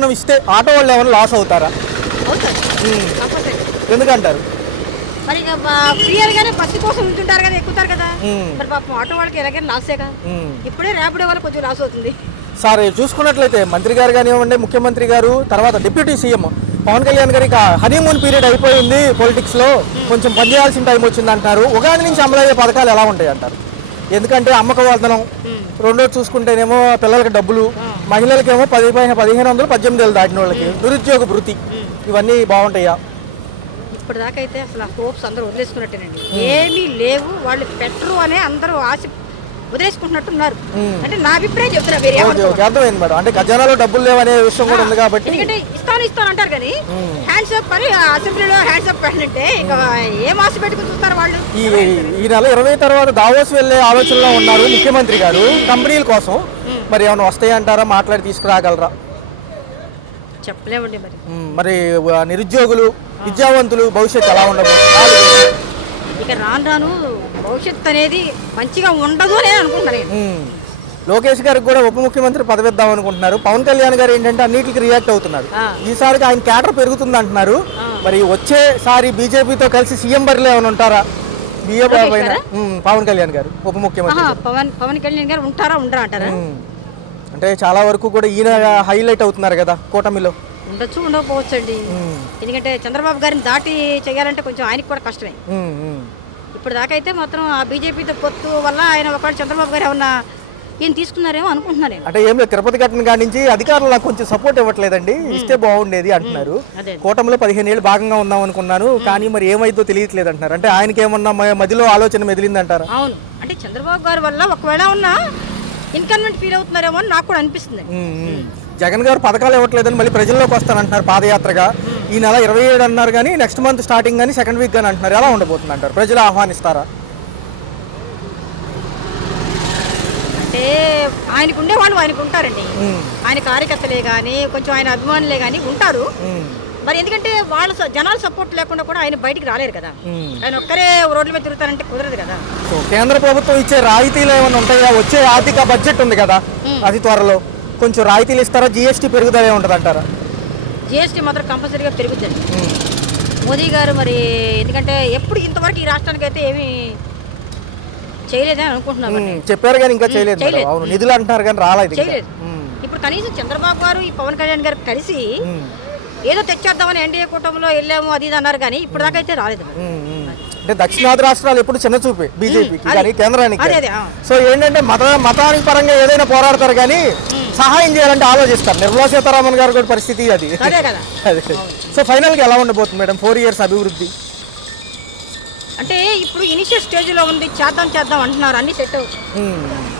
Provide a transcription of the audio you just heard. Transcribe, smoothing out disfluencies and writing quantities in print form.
విధానం ఇస్తే ఆటో వాళ్ళు ఏమైనా లాస్ అవుతారా? ఎందుకంటారు? మరి ఫ్రీ అనగానే బస్సు కోసం ఉంటుంటారు కదా, ఎక్కుతారు కదా. మరి పాపం ఆటో వాళ్ళకి ఎలాగైనా లాసే కదా. ఇప్పుడే ర్యాపిడో వల్ల కొంచెం లాస్ అవుతుంది. సార్ చూసుకున్నట్లయితే మంత్రి గారు కానివ్వండి, ముఖ్యమంత్రి గారు, తర్వాత డిప్యూటీ సీఎం పవన్ కళ్యాణ్ గారికి హనీమూన్ పీరియడ్ అయిపోయింది, పొలిటిక్స్ లో కొంచెం పనిచేయాల్సిన టైం వచ్చింది అంటారు. ఉగాది నుంచి అమలయ్యే పథకాలు ఎలా ఉంటాయి అంటారు? ఎందుకంటే అమ్మక వర్ధనం, రెండోది చూసుకుంటేనేమో పిల్లలకి డబ్బులు, మహిళలకేమో 1500 18 దాటిన వాళ్ళకి నిరుద్యోగ భృతి, ఇవన్నీ బాగుంటాయా? ఇప్పటిదాకా అయితే అసలు హోప్స్ అందరూ వదిలేసుకున్నట్టేనండి. ఏమీ లేవు, వాళ్ళు పెట్టరు అనే అందరూ ఆశ వదిలేసుకుంటున్నట్టున్నారు. అంటే నా అభిప్రాయం చెప్తున్నా. అర్థమైంది మేడం. అంటే ఖజానాలో డబ్బులు లేవనే విషయం కూడా ఉంది కాబట్టి. ఎందుకంటే ఇస్తాను అంటారు కానీ హ్యాండ్స్ అప్ అని అసెంబ్లీలో హ్యాండ్స్ అప్ పెట్టినట్టే ఇంకా ఏం ఆశ పెట్టుకుని చూస్తారు వాళ్ళు. ఈ నెల 20 తర్వాత దావోస్ వెళ్లే ఆలోచనలో ఉన్నారు ముఖ్యమంత్రి గారు కంపెనీల కోసం. మరి ఏమైనా వస్తాయంటారా? మాట్లాడి తీసుకురాగలరా? చెప్పలేమండి. మరి నిరుద్యోగులు, విద్యావంతులు భవిష్యత్తు ఎలా ఉండబోతుంది? ఇక రాను భవిష్యత్తు అనేది మంచిగా ఉండదు అని అనుకుంటున్నాను. లోకేష్ గారికి కూడా ఉప ముఖ్యమంత్రి పదవి ఇద్దాం అనుకుంటున్నారు. పవన్ కళ్యాణ్ గారు ఏంటంటే అన్నిటికీ రియాక్ట్ అవుతున్నారు. ఈసారికి ఆయన క్యాడర్ పెరుగుతుంది అంటున్నారు. మరి వచ్చేసారి బీజేపీతో కలిసి సీఎం బరిలో ఏమైనా ఉంటారా? పవన్ కళ్యాణ్ గారు ఉప ముఖ్యమంత్రి పవన్ కళ్యాణ్ గారు ఉంటారా ఉండరా అంటారా? అంటే చాలా వరకు కూడా ఈయన హైలైట్ అవుతున్నారు కదా కూటమిలో. ఉండొచ్చు, ఉండకపోవచ్చు అండి. ఎందుకంటే చంద్రబాబు గారిని దాటి చేయాలంటే కొంచెం ఆయనకి కూడా కష్టమే. ఇప్పుడు దాకా అయితే మాత్రం ఆ బీజేపీతో పొత్తు వల్ల ఆయన ఒకవేళ చంద్రబాబు గారు ఏమన్నా ఈయన తీసుకున్నారేమో అనుకుంటున్నారు. అంటే ఏం లేదు, తిరుపతి ఘటన కాడి నుంచి అధికారులు నాకు కొంచెం సపోర్ట్ ఇవ్వట్లేదండి, ఇస్తే బాగుండేది అంటున్నారు. కూటమిలో 15 ఏళ్ళు భాగంగా ఉందాం అనుకున్నాను, కానీ మరి ఏమైందో తెలియట్లేదు అంటున్నారు. అంటే ఆయనకి ఏమన్నా మధ్యలో ఆలోచన మెదిలింది అంటారా? అవును, అంటే చంద్రబాబు గారి వల్ల ఒకవేళ ఉన్నా ఇన్కన్వెంట్ ఫీల్ అవుతున్నారేమో అని నాకు కూడా అనిపిస్తుంది. జగన్ గారు పథకాలు ఇవ్వట్లేదని మళ్ళీ ప్రజల్లోకి వస్తానంటున్నారు పాదయాత్రగా. ఈ నెల 27 అన్నారు కానీ నెక్స్ట్ మంత్ స్టార్టింగ్ కానీ సెకండ్ వీక్ కానీ అంటున్నారు. ఎలా ఉండబోతుంది అంటారు? ప్రజలు ఆహ్వానిస్తారా? అంటే ఆయనకు ఉండేవాళ్ళు ఆయనకు ఉంటారండి. ఆయన కార్యకర్తలే కానీ కొంచెం ఆయన అభిమానులే కానీ ఉంటారు. మరి ఎందుకంటే వాళ్ళ జనాల సపోర్ట్ లేకుండా కూడా ఆయన బయటికి రాలేరు కదా. ఆయన ఒక్కరే రోడ్ల మీద తిరుగుతారంటే కుదరదు కదా. కేంద్ర ప్రభుత్వం ఇచ్చే రాయితీలు ఏమైనా ఉంటాయా? వచ్చే ఆర్థిక బడ్జెట్ ఉంది కదా, అది త్వరలో కొంచెం రాయితీలు ఇస్తారా? జిఎస్టీ పెరుగుదల ఏముంటుంది అంటారా? జిఎస్టీ మాత్రం కంపల్సరీగా పెరుగుద్దండి. మోదీ గారు మరి ఎందుకంటే ఎప్పుడు ఇంతవరకు ఈ రాష్ట్రానికి అయితే ఏమీ చేయలేదని అనుకుంటున్నాను. చెప్పారు కానీ ఇంకా చేయలేదు. అవును, నిధులు అంటున్నారు కానీ రాలేదు. ఇప్పుడు కనీసం చంద్రబాబు గారు ఈ పవన్ కళ్యాణ్ గారు కలిసి ఏదో తెచ్చేద్దామని ఎన్డీఏ కూటమిలో వెళ్ళాము అది ఇది అన్నారు కానీ ఇప్పుడు దాకా అయితే రాలేదు. అంటే దక్షిణాది రాష్ట్రాలు ఎప్పుడు చిన్న చూపే బీజేపీకి కానీ కేంద్రానికి. సో ఏంటంటే మతానికి పరంగా ఏదైనా పోరాడతారు కానీ సహాయం చేయాలంటే ఆలోచిస్తారు. నిర్మలా సీతారామన్ గారు కూడా పరిస్థితి అది. సో ఫైనల్ గా ఎలా ఉండబోతుంది మేడం 4 years అభివృద్ధి? అంటే ఇప్పుడు ఇనిషియల్ స్టేజ్ లో ఉంది, చేద్దాం అంటున్నారు, అన్ని సెట్